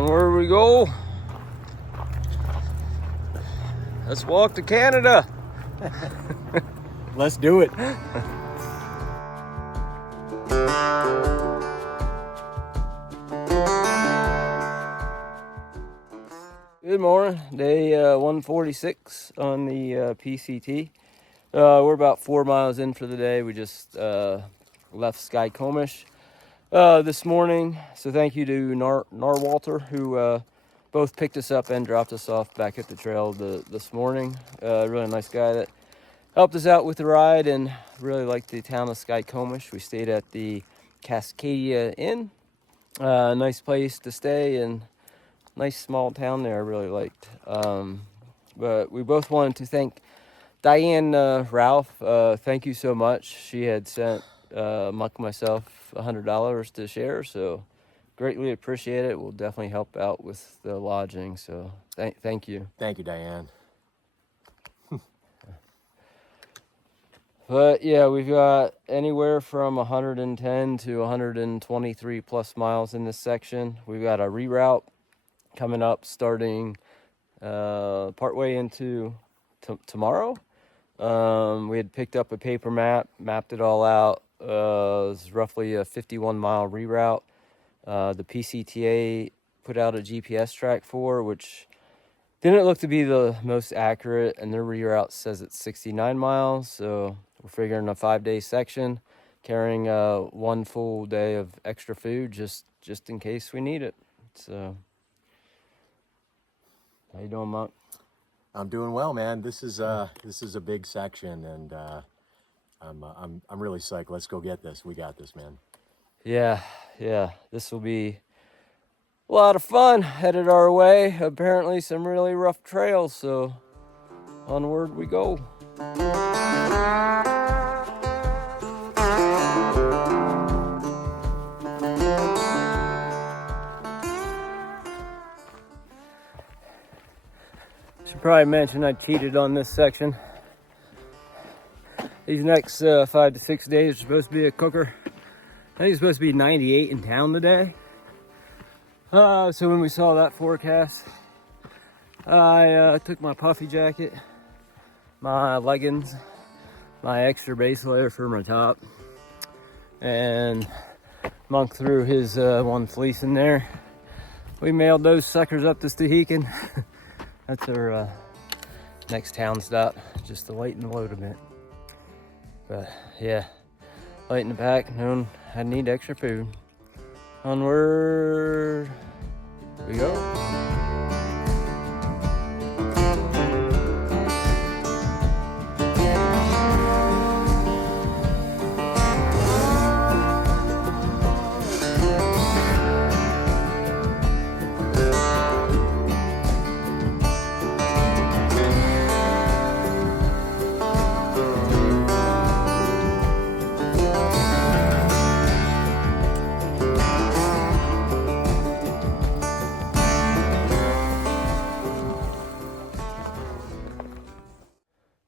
Onward we go. Let's walk to Canada. Let's do it. Good morning. Day 146 on the PCT. We're about 4 miles in for the day. We just left Skycomish this morning. So thank you to Narwalter, who both picked us up and dropped us off back at the trail this morning. Really nice guy that helped us out with the ride, and really liked the town of Skycomish. We stayed at the Cascadia Inn. Nice place to stay and nice small town there. I really liked. But we both wanted to thank Diane Ralph. Thank you so much. She had sent Muck and myself $100 to share, so greatly appreciate it. We'll definitely help out with the lodging, so thank you. Thank you, Diane. But yeah, we've got anywhere from 110 to 123 plus miles in this section. We've got a reroute coming up starting partway into tomorrow. We had picked up a paper map, mapped it all out. It was roughly a 51-mile reroute. The PCTA put out a GPS track for, which didn't look to be the most accurate, and their reroute says it's 69 miles. So we're figuring a 5-day section, carrying 1 full day of extra food just in case we need it. So, how you doing, Monk? I'm doing well, man. This is a big section, and I'm really psyched. Let's go get this. We got this, man. Yeah. This will be a lot of fun headed our way. Apparently some really rough trails, so onward we go. Should probably mention I cheated on this section. These next 5 to 6 days are supposed to be a cooker. I think it's supposed to be 98 in town today. So when we saw that forecast, I took my puffy jacket, my leggings, my extra base layer for my top, and Monk threw his one fleece in there. We mailed those suckers up to Stehekin. That's our next town stop, just to lighten the load a bit. But yeah, lighten the pack, knowing I need extra food. Onward we go.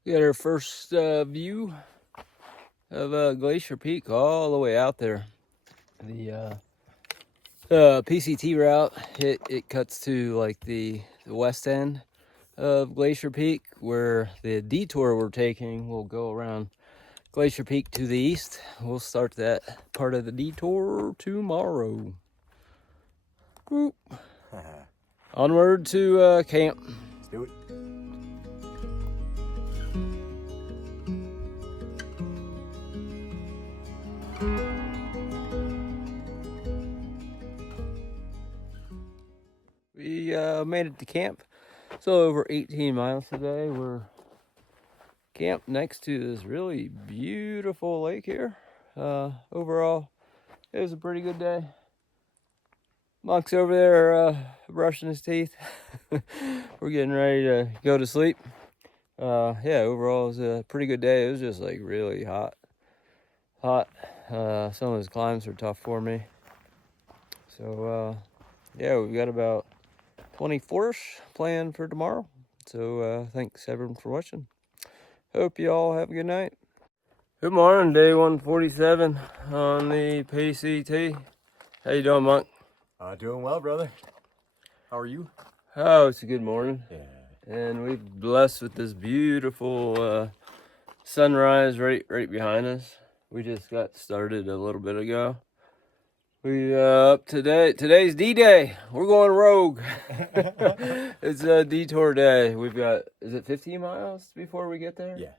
Got our first view of Glacier Peak all the way out there. The PCT route, it cuts to like the west end of Glacier Peak, where the detour we're taking will go around Glacier Peak to the east. We'll start that part of the detour tomorrow. Whoop. Onward to camp. Let's do it. We made it to camp. So over 18 miles today. We're camped next to this really beautiful lake here. Overall, it was a pretty good day. Monk's over there brushing his teeth. We're getting ready to go to sleep. Yeah, overall it was a pretty good day. It was just like really hot. Some of those climbs are tough for me. So yeah, we've got about 24-ish planned for tomorrow. So thanks everyone for watching. Hope you all have a good night. Good morning, day 147 on the PCT. How you doing, Monk? Doing well, brother. How are you? Oh, it's a good morning. Yeah. And we're blessed with this beautiful sunrise right behind us. We just got started a little bit ago. We up today. Today's D-Day. We're going rogue. It's a detour day. We've got, is it 15 miles before we get there? Yeah.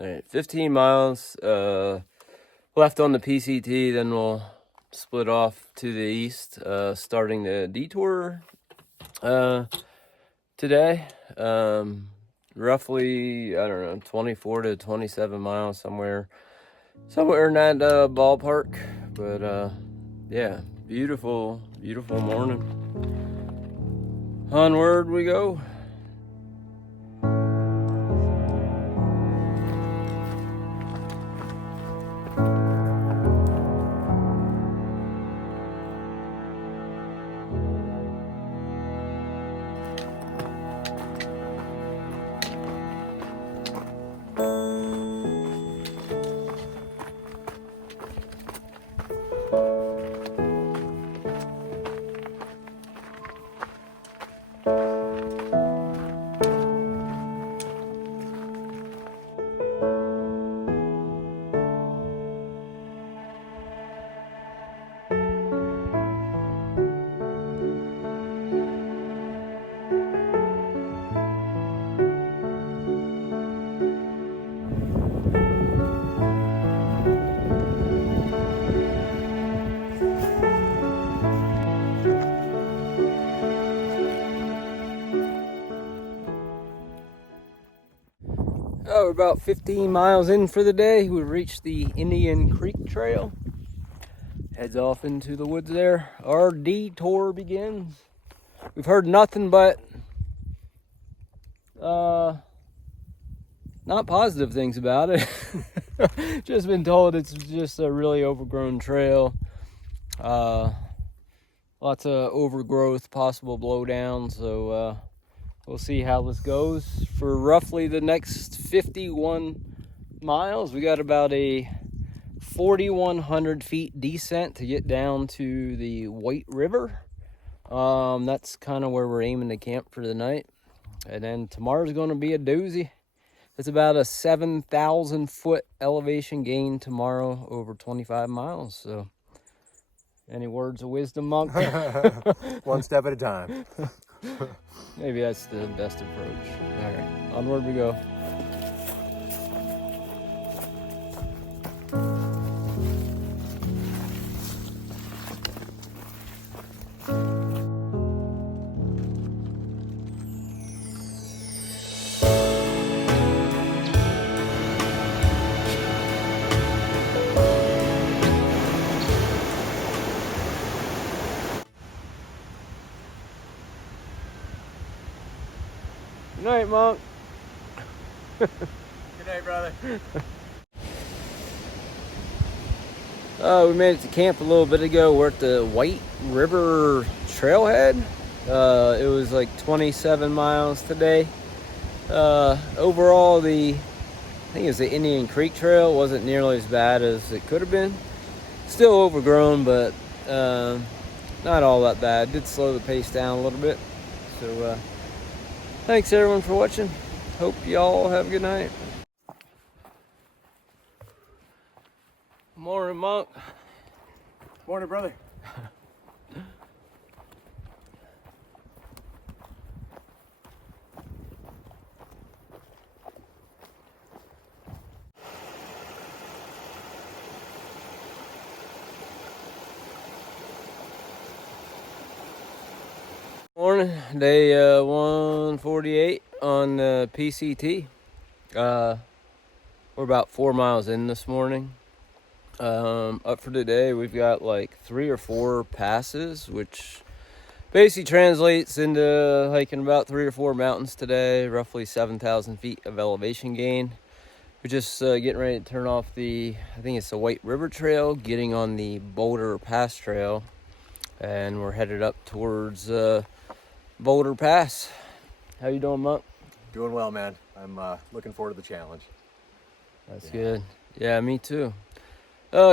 All right, 15 miles left on the PCT. Then we'll split off to the east, starting the detour today. Roughly, I don't know, 24 to 27 miles, somewhere in that ballpark. But yeah, beautiful morning. Onward we go. Oh, we're about 15 miles in for the day. We've reached the Indian Creek Trail. Heads off into the woods there. Our detour begins. We've heard nothing but not positive things about it. Just been told it's just a really overgrown trail. Lots of overgrowth, possible blowdown. So we'll see how this goes. For roughly the next 51 miles, we got about a 4,100 feet descent to get down to the White River. That's kind of where we're aiming to camp for the night. And then tomorrow's going to be a doozy. It's about a 7,000 foot elevation gain tomorrow over 25 miles. So any words of wisdom, Monk? One step at a time. Maybe that's the best approach. All right, onward we go. Good night, Monk. Good night, brother. We made it to camp a little bit ago. We're at the White River Trailhead. It was like 27 miles today. Overall, I think it was the Indian Creek Trail. It wasn't nearly as bad as it could have been. Still overgrown, but not all that bad. Did slow the pace down a little bit. So thanks everyone for watching. Hope y'all have a good night. Morning, Monk. Morning, brother. Morning, day 148 on the PCT. We're about 4 miles in this morning. Up for today, we've got like 3 or 4 passes, which basically translates into hiking about 3 or 4 mountains today, roughly 7,000 feet of elevation gain. We're just getting ready to turn off I think it's the White River Trail, getting on the Boulder Pass Trail, and we're headed up towards Boulder Pass. How you doing, Monk? Doing well, man. I'm looking forward to the challenge. That's good. Yeah, me too.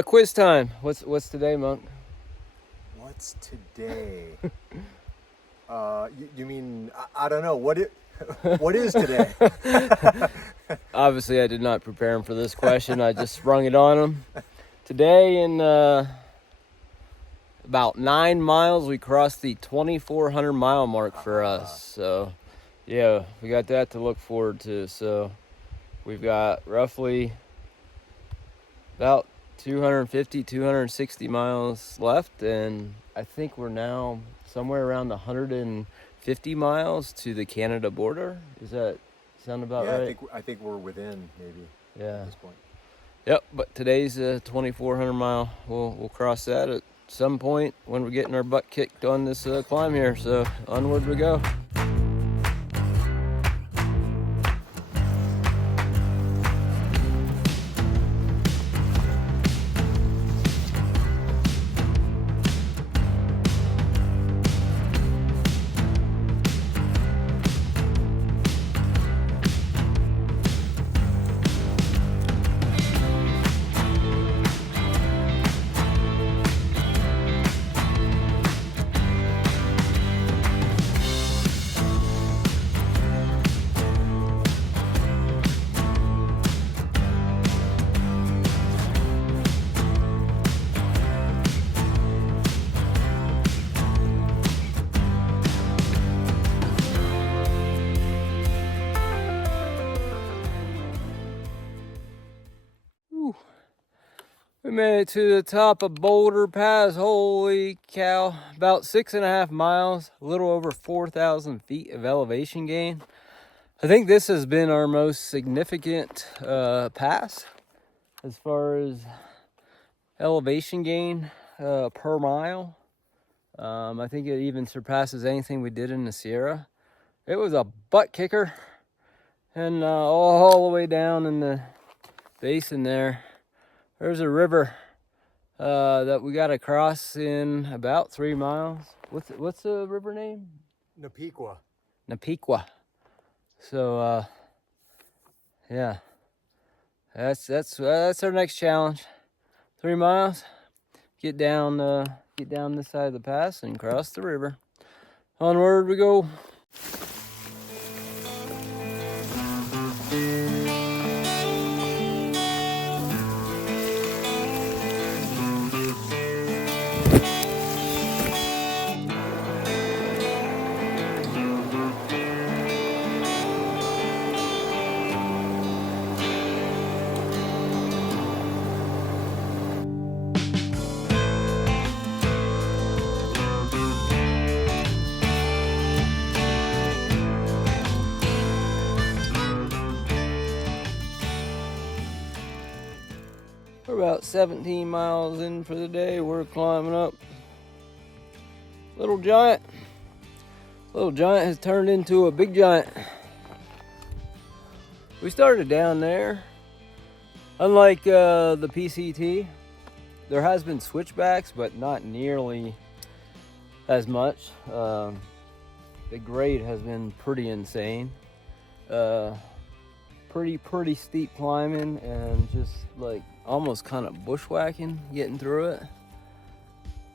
Quiz time. What's today, Monk? What's today? You mean I don't know what what is today? Obviously, I did not prepare him for this question. I just sprung it on him. Today, in about 9 miles, we crossed the 2,400 mile mark for us. So, yeah, we got that to look forward to. So, we've got roughly about 250, 260 miles left, and I think we're now somewhere around 150 miles to the Canada border. Does that sound about right? I think we're within maybe Yeah. at this point. Yep, but today's 2,400 mile. We'll cross that at some point when we're getting our butt kicked on this climb here. So onward we go. We made it to the top of Boulder Pass. Holy cow. About 6.5 miles, a little over 4,000 feet of elevation gain. I think this has been our most significant pass as far as elevation gain per mile. I think it even surpasses anything we did in the Sierra. It was a butt kicker. And all the way down in the basin there's a river that we got to cross in about 3 miles. What's the river name? Napiqua. So yeah, that's our next challenge. 3 miles. Get down this side of the pass and cross the river. Onward we go. We're about 17 miles in for the day. We're climbing up Little Giant. Little Giant has turned into a big giant. We started down there. Unlike the PCT, there has been switchbacks, but not nearly as much. The grade has been pretty insane. Pretty steep climbing and just like almost kind of bushwhacking getting through it.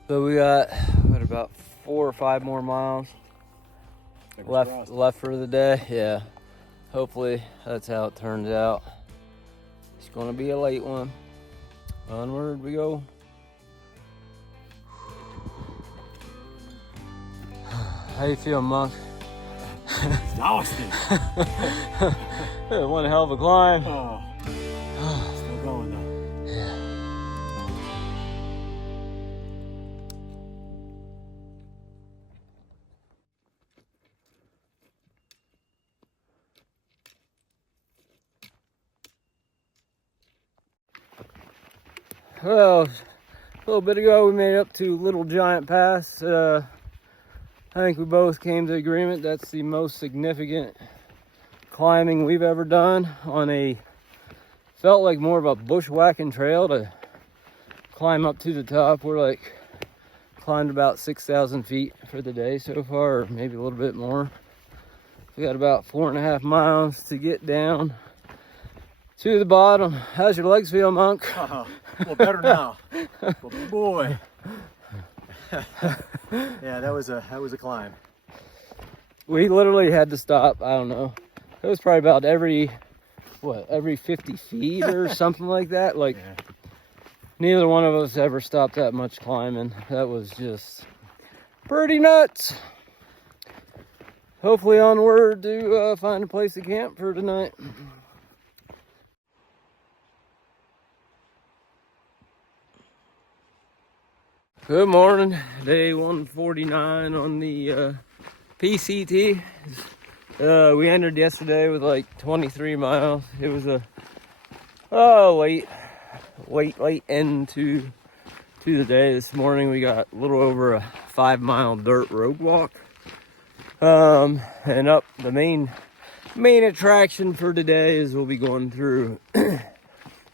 So we got about 4 or 5 more miles left for the day. Yeah, hopefully that's how it turns out. It's gonna be a late one. Onward we go. How you feel, Monk? Exhausted. One hell of a climb. Oh. Still going though. Yeah. Well, a little bit ago we made it up to Little Giant Pass. I think we both came to agreement that's the most significant climbing we've ever done on a, felt like more of a bushwhacking trail to climb up to the top. We're like climbed about 6,000 feet for the day so far, or maybe a little bit more. We got about 4.5 miles to get down to the bottom. How's your legs feel, Monk? Well, better now. Well, boy. Yeah, that was a climb. we literally had to stop. I don't know. It was probably about every 50 feet or something like that. Like, Yeah. neither one of us ever stopped that much climbing. That was just pretty nuts. Hopefully onward to find a place to camp for tonight. Good morning. Day 149 on the PCT. We entered yesterday with like 23 miles. It was a late end to the day. This morning we got a little over a 5-mile dirt road walk. And up the main attraction for today is we'll be going through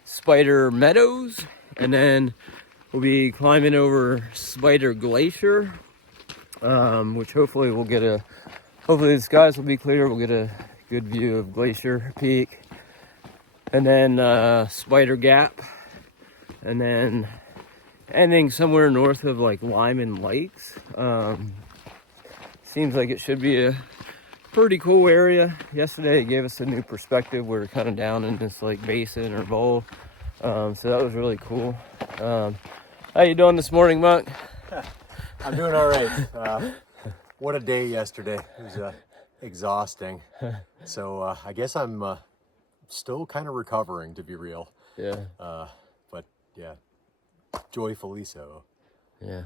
Spider Meadows, and then we'll be climbing over Spider Glacier, which hopefully hopefully the skies will be clear. We'll get a good view of Glacier Peak, and then Spider Gap, and then ending somewhere north of like Lyman Lakes. Seems like it should be a pretty cool area. Yesterday it gave us a new perspective. We're kind of down in this like basin or bowl, so that was really cool. How you doing this morning, Monk? I'm doing all right. What a day yesterday. It was exhausting. So I guess I'm still kind of recovering, to be real. Yeah. But yeah, joyfully so. Yeah.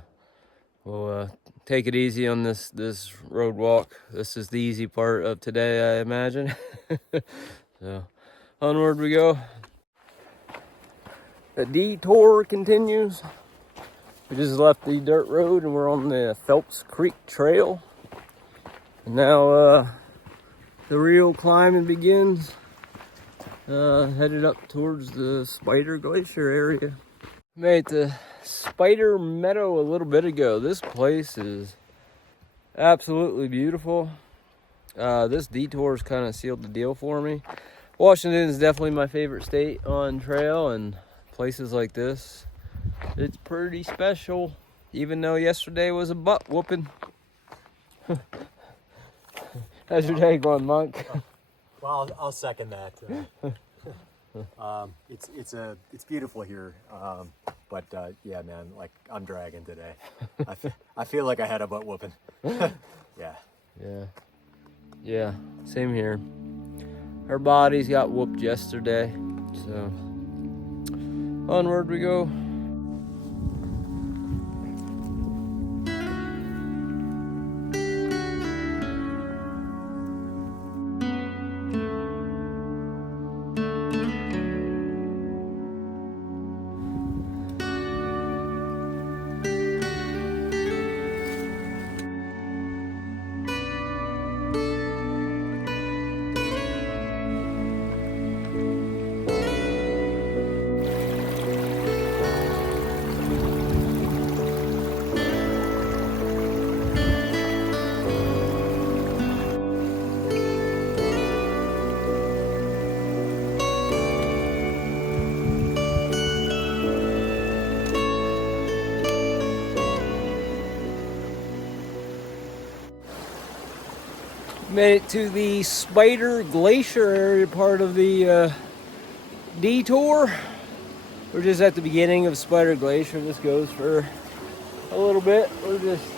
We'll take it easy on this road walk. This is the easy part of today, I imagine. So onward we go. The detour continues. We just left the dirt road and we're on the Phelps Creek Trail. And now the real climbing begins. Headed up towards the Spider Glacier area. Made it to Spider Meadow a little bit ago. This place is absolutely beautiful. This detour's kind of sealed the deal for me. Washington is definitely my favorite state on trail, and places like this, it's pretty special, even though yesterday was a butt whooping. How's your day going, Monk? Well, I'll second that. It's beautiful here, but yeah, man, like I'm dragging today. I feel like I had a butt whooping. Yeah, same here. Our bodies got whooped yesterday, so onward we go. Made it to the Spider Glacier area part of the detour. We're just at the beginning of Spider Glacier. This goes for a little bit. We're just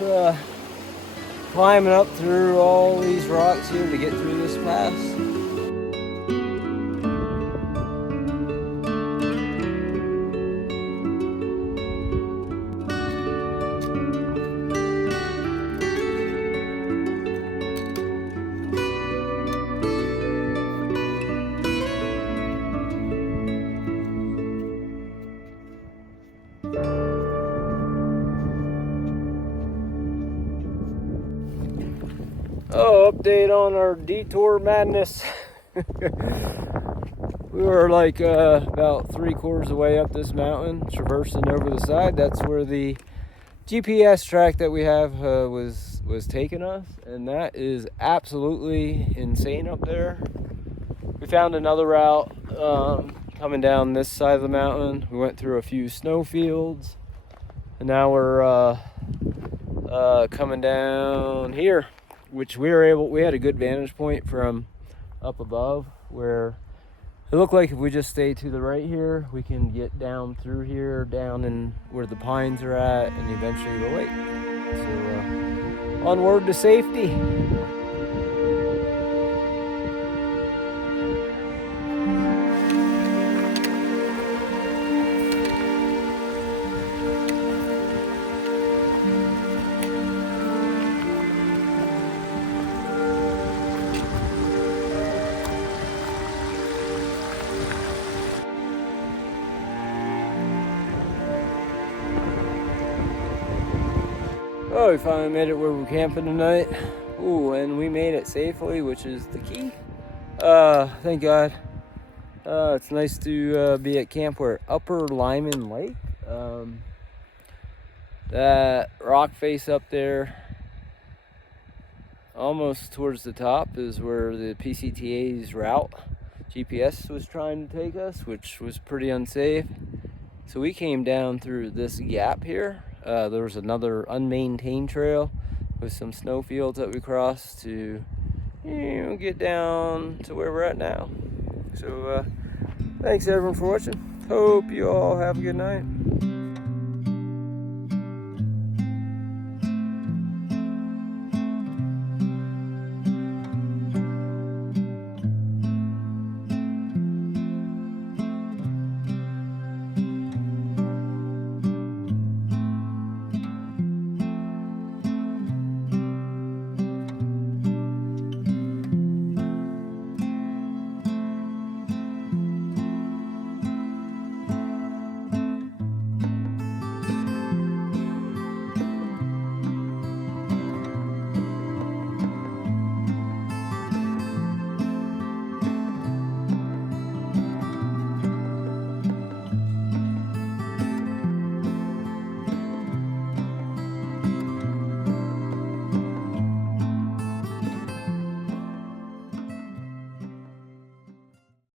climbing up through all these rocks here to get through this pass. Oh, update on our detour madness. We were like about 3/4 of the way up this mountain, traversing over the side. That's where the GPS track that we have was taking us, and that is absolutely insane up there. We found another route coming down this side of the mountain. We went through a few snow fields, and now we're coming down here. which we had a good vantage point from up above, where it looked like if we just stay to the right here, we can get down through here, down in where the pines are at, and eventually the lake. So onward to safety. Oh, we finally made it where we're camping tonight. Ooh, and we made it safely, which is the key. Thank God. It's nice to be at camp where Upper Lyman Lake. That rock face up there, almost towards the top, is where the PCTA's route GPS was trying to take us, which was pretty unsafe. So we came down through this gap here. There was another unmaintained trail with some snow fields that we crossed to get down to where we're at now. So thanks everyone for watching. Hope you all have a good night.